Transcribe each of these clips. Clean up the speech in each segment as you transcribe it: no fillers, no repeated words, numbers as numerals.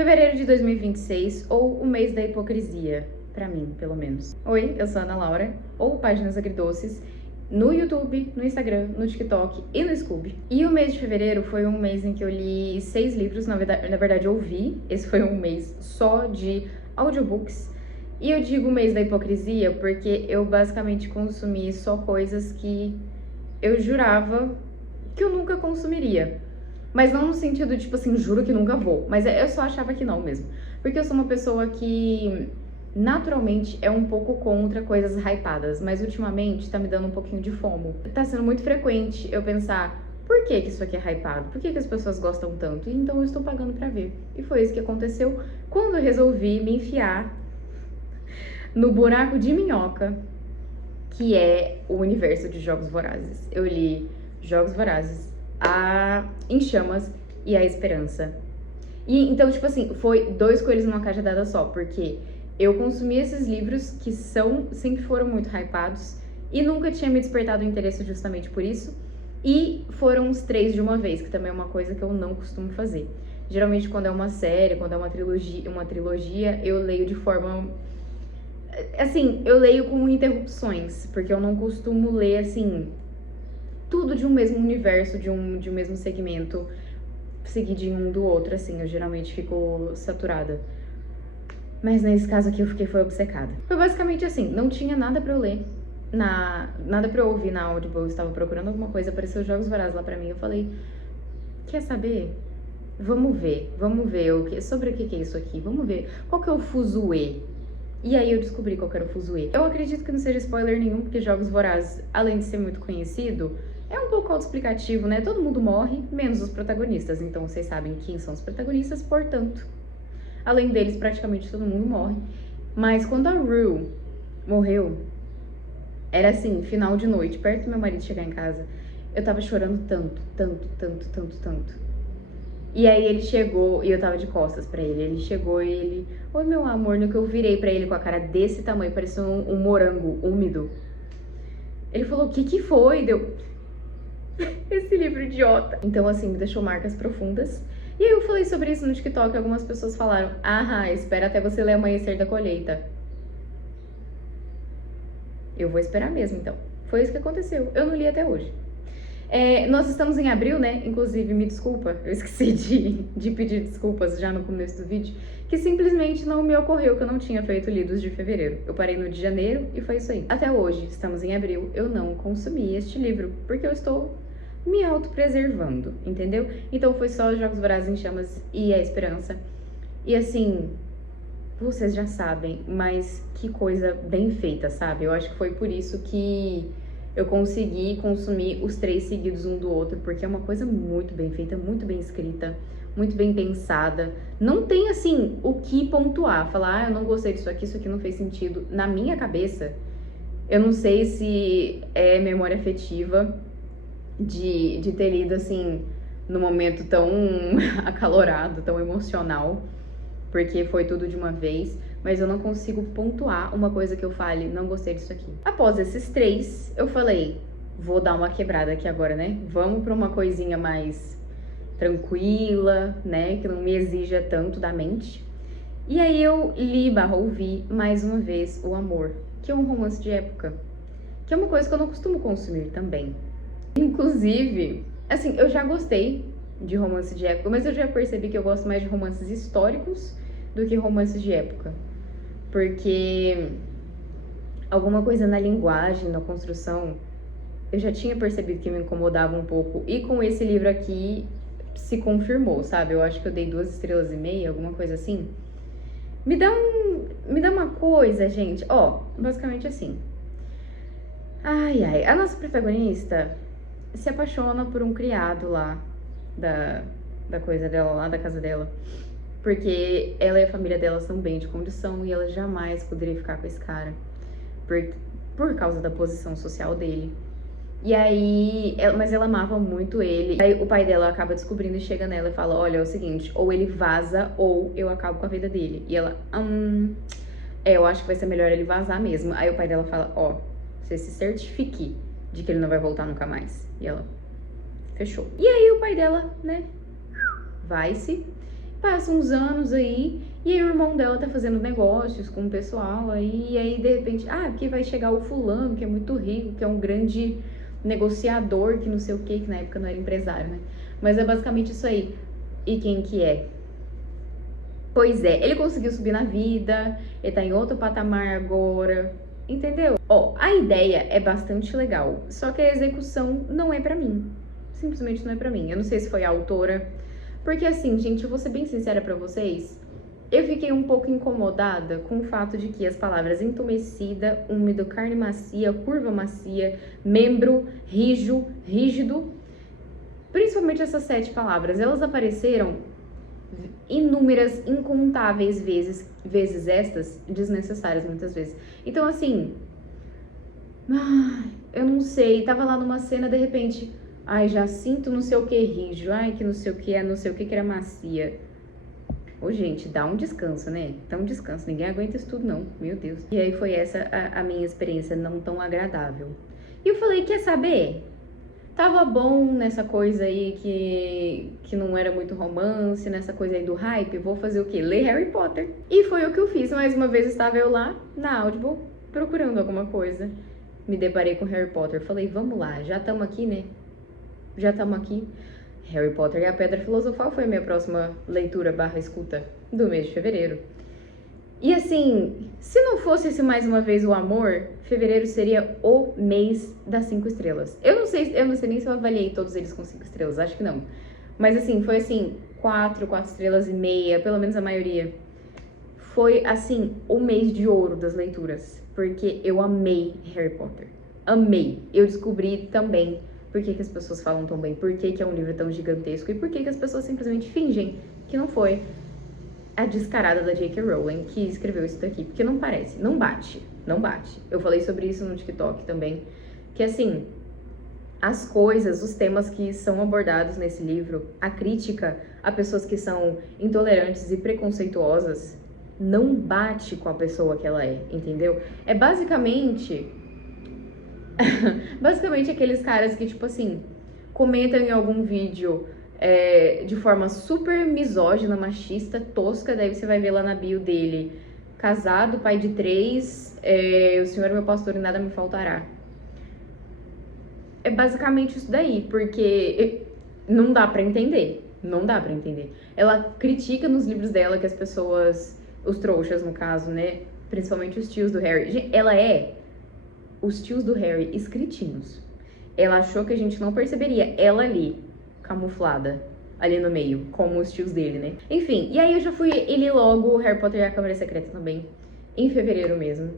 Fevereiro de 2026, ou o mês da hipocrisia, pra mim, pelo menos. Oi, eu sou a Ana Laura, ou Páginas Agridoces, no YouTube, no Instagram, no TikTok e no Scoob. E o mês de fevereiro foi um mês em que eu li 6 livros, na verdade eu ouvi. Esse foi um mês só de audiobooks. E eu digo mês da hipocrisia porque eu basicamente consumi só coisas que eu jurava que eu nunca consumiria. Mas não no sentido, tipo assim, juro que nunca vou. Mas eu só achava que não mesmo. Porque eu sou uma pessoa que naturalmente é um pouco contra coisas hypadas. Mas ultimamente tá me dando um pouquinho de fomo. Tá sendo muito frequente eu pensar, por que isso aqui é hypado? Por que as pessoas gostam tanto? E então eu estou pagando pra ver. E foi isso que aconteceu quando eu resolvi me enfiar no buraco de minhoca, que é o universo de Jogos Vorazes. Eu li Jogos Vorazes, A Em Chamas e A Esperança. E então, tipo assim, foi 2 coelhos numa cajadada só, porque eu consumi esses livros que sempre foram muito hypados e nunca tinha me despertado o interesse justamente por isso. E foram os 3 de uma vez, que também é uma coisa que eu não costumo fazer. Geralmente, quando é uma série, quando é uma trilogia, eu leio de forma... Assim, eu leio com interrupções, porque eu não costumo ler, assim, tudo de um mesmo universo, de um mesmo segmento, seguidinho um do outro, assim, eu geralmente fico saturada. Mas nesse caso aqui eu foi obcecada. Foi basicamente assim, não tinha nada pra eu ler, nada pra eu ouvir na Audible, eu estava procurando alguma coisa, apareceu Jogos Vorazes lá pra mim, eu falei, quer saber? Vamos ver sobre o que é isso aqui, vamos ver, qual que é o fuzuê? E aí eu descobri qual que era o fuzuê. Eu acredito que não seja spoiler nenhum, porque Jogos Vorazes, além de ser muito conhecido, é um pouco autoexplicativo, né? Todo mundo morre, menos os protagonistas. Então vocês sabem quem são os protagonistas, portanto, além deles, praticamente todo mundo morre. Mas quando a Rue morreu, era assim, final de noite, perto do meu marido chegar em casa, eu tava chorando tanto. E aí ele chegou, e eu tava de costas pra ele, ele chegou e ele... Oi, meu amor, no que eu virei pra ele com a cara desse tamanho, parecia um morango úmido. Ele falou, o que foi? Deu... Esse livro idiota. Então, assim, me deixou marcas profundas. E aí eu falei sobre isso no TikTok, algumas pessoas falaram, espera até você ler Amanhecer da Colheita. Eu vou esperar mesmo, então. Foi isso que aconteceu. Eu não li até hoje. Nós estamos em abril, né? Inclusive, me desculpa, eu esqueci de pedir desculpas já no começo do vídeo, que simplesmente não me ocorreu que eu não tinha feito lidos de fevereiro. Eu parei no de janeiro e foi isso aí. Até hoje, estamos em abril, eu não consumi este livro, porque eu estou me autopreservando, entendeu? Então foi só Jogos Vorazes em Chamas e A Esperança. E assim, vocês já sabem, mas que coisa bem feita, sabe? Eu acho que foi por isso que eu consegui consumir os 3 seguidos um do outro, porque é uma coisa muito bem feita, muito bem escrita, muito bem pensada. Não tem, assim, o que pontuar, falar, eu não gostei disso aqui não fez sentido. Na minha cabeça, eu não sei se é memória afetiva de ter lido, assim, num momento tão acalorado, tão emocional, porque foi tudo de uma vez, mas eu não consigo pontuar uma coisa que eu fale, não gostei disso aqui. Após esses 3, eu falei, vou dar uma quebrada aqui agora, né? Vamos pra uma coisinha mais tranquila, né? Que não me exija tanto da mente. E aí eu ouvi mais uma vez O Amor, que é um romance de época, que é uma coisa que eu não costumo consumir também. Inclusive, assim, eu já gostei de romance de época, mas eu já percebi que eu gosto mais de romances históricos do que romances de época. Porque alguma coisa na linguagem, na construção, eu já tinha percebido que me incomodava um pouco. E com esse livro aqui, se confirmou, sabe? Eu acho que eu dei 2,5 estrelas, alguma coisa assim. Me dá uma coisa, gente. Basicamente assim. A nossa protagonista se apaixona por um criado lá da coisa dela, lá da casa dela. Porque ela e a família dela são bem de condição e ela jamais poderia ficar com esse cara. Por causa da posição social dele. E aí, mas ela amava muito ele. Aí o pai dela acaba descobrindo e chega nela e fala, olha, é o seguinte, ou ele vaza ou eu acabo com a vida dele. E ela, eu acho que vai ser melhor ele vazar mesmo. Aí o pai dela fala, você se certifique de que ele não vai voltar nunca mais. E ela, fechou. E aí o pai dela, né, vai-se. Passam uns anos aí, e aí o irmão dela tá fazendo negócios com o pessoal aí, e aí de repente, porque vai chegar o fulano, que é muito rico, que é um grande negociador, que não sei o que na época não era empresário, né? Mas é basicamente isso aí. E quem que é? Pois é, ele conseguiu subir na vida, ele tá em outro patamar agora, entendeu? A ideia é bastante legal, só que a execução não é pra mim. Simplesmente não é pra mim. Eu não sei se foi a autora, porque assim, gente, eu vou ser bem sincera pra vocês, eu fiquei um pouco incomodada com o fato de que as palavras entumecida, úmido, carne macia, curva macia, membro, rijo, rígido, principalmente essas 7 palavras, elas apareceram inúmeras, incontáveis vezes estas, desnecessárias muitas vezes. Então assim, eu não sei, tava lá numa cena, de repente, já sinto não sei o que rijo, que não sei o que é, não sei o que era macia. Gente, dá um descanso, né? Dá um descanso, ninguém aguenta isso tudo não, meu Deus. E aí foi essa a minha experiência não tão agradável. E eu falei, quer saber? Tava bom nessa coisa aí que não era muito romance, nessa coisa aí do hype, vou fazer o quê? Ler Harry Potter. E foi o que eu fiz, mais uma vez estava eu lá, na Audible, procurando alguma coisa. Me deparei com Harry Potter, falei, vamos lá, já estamos aqui, né? Já estamos aqui. Harry Potter e a Pedra Filosofal foi a minha próxima leitura / escuta do mês de fevereiro. E assim, se não fosse esse mais uma vez o amor, fevereiro seria o mês das 5 estrelas. Eu não sei nem se eu avaliei todos eles com 5 estrelas, acho que não. Mas assim, foi assim, 4 estrelas e meia, pelo menos a maioria. Foi assim, o mês de ouro das leituras, porque eu amei Harry Potter. Amei. Eu descobri também por que as pessoas falam tão bem, por que é um livro tão gigantesco e por que as pessoas simplesmente fingem que não foi a descarada da J.K. Rowling que escreveu isso daqui, porque não parece, não bate. Eu falei sobre isso no TikTok também, que assim, as coisas, os temas que são abordados nesse livro, a crítica a pessoas que são intolerantes e preconceituosas, não bate com a pessoa que ela é, entendeu? É basicamente aqueles caras que, tipo assim, comentam em algum vídeo de forma super misógina, machista, tosca, daí você vai ver lá na bio dele, casado, pai de 3, o Senhor é meu pastor e nada me faltará. É basicamente isso daí, porque não dá pra entender, Ela critica nos livros dela que as pessoas, os trouxas no caso, né, principalmente os tios do Harry, ela os tios do Harry escritinhos. Ela achou que a gente não perceberia ela ali, camuflada, ali no meio, como os tios dele, né? Enfim, e aí eu já fui ele logo Harry Potter e a Câmara Secreta também, em fevereiro mesmo.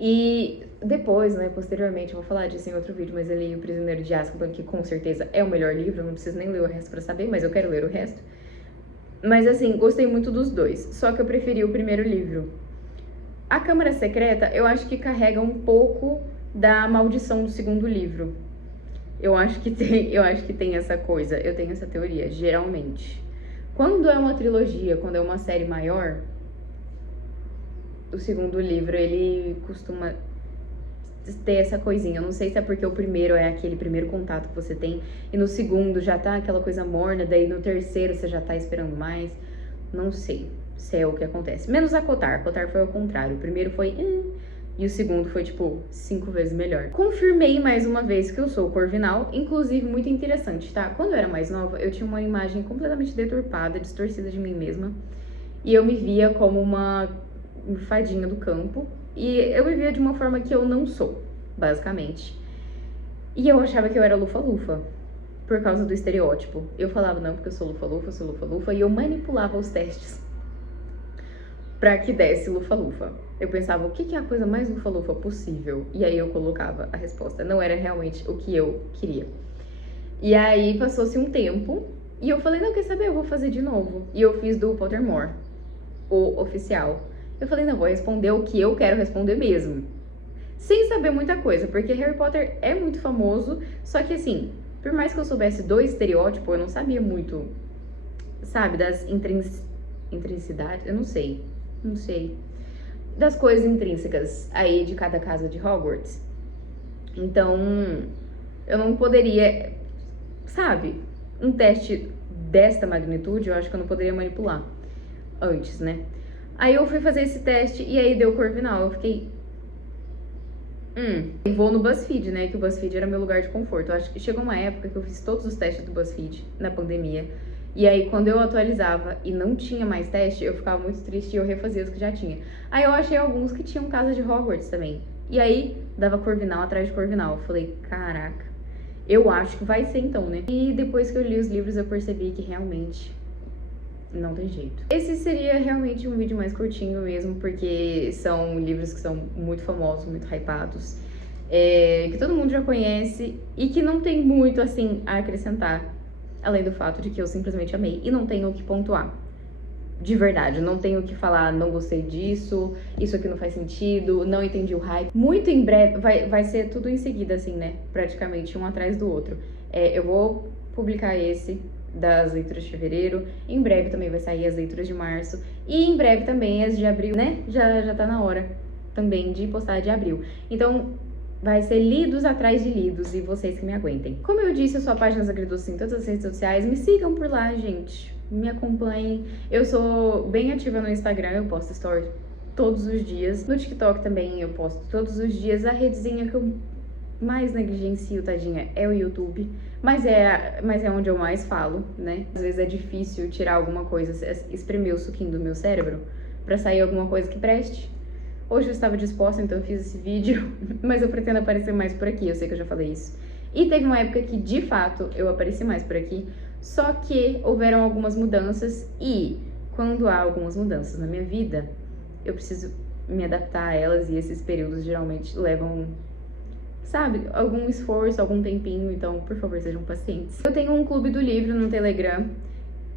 E depois, né, posteriormente, eu vou falar disso em outro vídeo, mas eu li O Prisioneiro de Azkaban, que com certeza é o melhor livro, eu não preciso nem ler o resto pra saber, mas eu quero ler o resto. Mas assim, gostei muito dos dois, só que eu preferi o primeiro livro. A Câmara Secreta, eu acho que carrega um pouco da maldição do segundo livro. Eu acho que tem essa coisa, eu tenho essa teoria, geralmente. Quando é uma trilogia, quando é uma série maior, o segundo livro, ele costuma ter essa coisinha. Eu não sei se é porque o primeiro é aquele primeiro contato que você tem, e no segundo já tá aquela coisa morna, daí no terceiro você já tá esperando mais. Não sei se é o que acontece. Menos a Kotar foi ao contrário. O primeiro foi... e o segundo foi, tipo, 5 vezes melhor. Confirmei mais uma vez que eu sou corvinal, inclusive muito interessante, tá? Quando eu era mais nova, eu tinha uma imagem completamente deturpada, distorcida de mim mesma. E eu me via como uma fadinha do campo. E eu me via de uma forma que eu não sou, basicamente. E eu achava que eu era lufa-lufa, por causa do estereótipo. Eu falava, não, porque eu sou lufa-lufa, e eu manipulava os testes pra que desse lufa-lufa. Eu pensava, o que é a coisa mais lufa-lufa possível? E aí eu colocava a resposta. Não era realmente o que eu queria. E aí passou-se um tempo, e eu falei, não, quer saber? Eu vou fazer de novo. E eu fiz do Pottermore, o oficial. Eu falei, não, vou responder o que eu quero responder mesmo. Sem saber muita coisa, porque Harry Potter é muito famoso, só que assim, por mais que eu soubesse do estereótipo, eu não sabia muito, sabe, das intrinsidades, eu não sei, das coisas intrínsecas aí de cada casa de Hogwarts. Então, eu não poderia, sabe, um teste desta magnitude, eu acho que eu não poderia manipular antes, né? Aí eu fui fazer esse teste e aí deu Corvinal. Eu fiquei... Vou no BuzzFeed, né? Que o BuzzFeed era meu lugar de conforto. Eu acho que chegou uma época que eu fiz todos os testes do BuzzFeed na pandemia. E aí, quando eu atualizava e não tinha mais teste, eu ficava muito triste e eu refazia os que já tinha. Aí eu achei alguns que tinham Casa de Hogwarts também. E aí, dava Corvinal atrás de Corvinal. Eu falei, caraca, eu acho que vai ser então, né? E depois que eu li os livros, eu percebi que realmente não tem jeito. Esse seria realmente um vídeo mais curtinho mesmo, porque são livros que são muito famosos, muito hypados, que todo mundo já conhece e que não tem muito, assim, a acrescentar, além do fato de que eu simplesmente amei e não tenho o que pontuar. De verdade, não tenho o que falar, não gostei disso, isso aqui não faz sentido, não entendi o hype. Muito em breve, vai ser tudo em seguida, assim, né? Praticamente um atrás do outro. Eu vou publicar esse das leituras de fevereiro, em breve também vai sair as leituras de março, e em breve também as de abril, né? Já tá na hora também de postar de abril. Então, vai ser lidos atrás de lidos, e vocês que me aguentem. Como eu disse, eu sou a Páginas Agridoces em todas as redes sociais, me sigam por lá, gente, me acompanhem. Eu sou bem ativa no Instagram, eu posto stories todos os dias. No TikTok também eu posto todos os dias. A redezinha que eu mais negligencio, tadinha, é o YouTube, mas é onde eu mais falo, né? Às vezes é difícil tirar alguma coisa, espremer o suquinho do meu cérebro pra sair alguma coisa que preste. Hoje eu estava disposta, então eu fiz esse vídeo, mas eu pretendo aparecer mais por aqui, eu sei que eu já falei isso. E teve uma época que, de fato, eu apareci mais por aqui, só que houveram algumas mudanças e quando há algumas mudanças na minha vida, eu preciso me adaptar a elas e esses períodos geralmente levam, sabe, algum esforço, algum tempinho, então, por favor, sejam pacientes. Eu tenho um clube do livro no Telegram.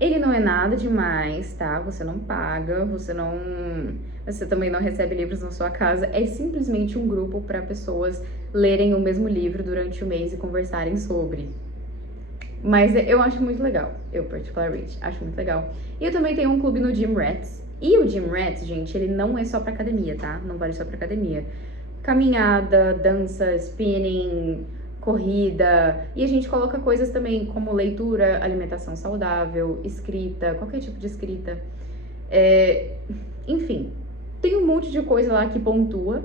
Ele não é nada demais, tá? Você não paga, você também não recebe livros na sua casa. É simplesmente um grupo para pessoas lerem o mesmo livro durante o mês e conversarem sobre. Mas eu acho muito legal, eu particularmente acho muito legal. E eu também tenho um clube no Gym Rats. E o Gym Rats, gente, ele não é só pra academia, tá? Não vale só pra academia. Caminhada, dança, spinning, corrida, e a gente coloca coisas também como leitura, alimentação saudável, escrita, qualquer tipo de escrita. Enfim, tem um monte de coisa lá que pontua,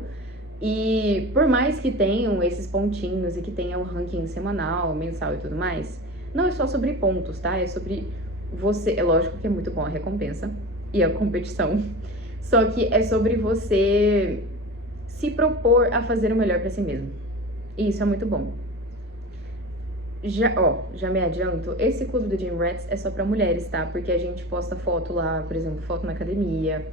e por mais que tenham esses pontinhos e que tenha um ranking semanal, mensal e tudo mais, não é só sobre pontos, tá? É sobre você, é lógico que é muito bom a recompensa e a competição, só que é sobre você se propor a fazer o melhor pra si mesmo. E isso é muito bom. Já me adianto, esse clube do Gym Rats é só pra mulheres, tá? Porque a gente posta foto lá, por exemplo, foto na academia.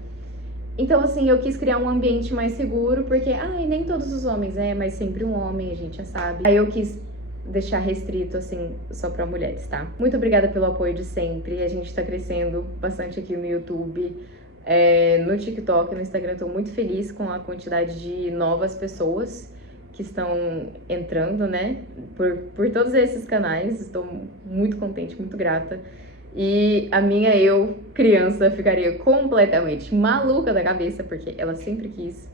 Então, assim, eu quis criar um ambiente mais seguro, porque, nem todos os homens, mas sempre um homem, a gente já sabe. Aí eu quis deixar restrito, assim, só pra mulheres, tá? Muito obrigada pelo apoio de sempre, a gente tá crescendo bastante aqui no YouTube. No TikTok, no Instagram, eu tô muito feliz com a quantidade de novas pessoas que estão entrando, né, por todos esses canais. Estou muito contente, muito grata. E a minha eu, criança, ficaria completamente maluca da cabeça, porque ela sempre quis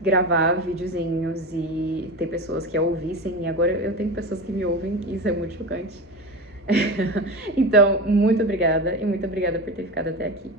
gravar videozinhos e ter pessoas que a ouvissem, e agora eu tenho pessoas que me ouvem, e isso é muito chocante. Então, muito obrigada, e muito obrigada por ter ficado até aqui.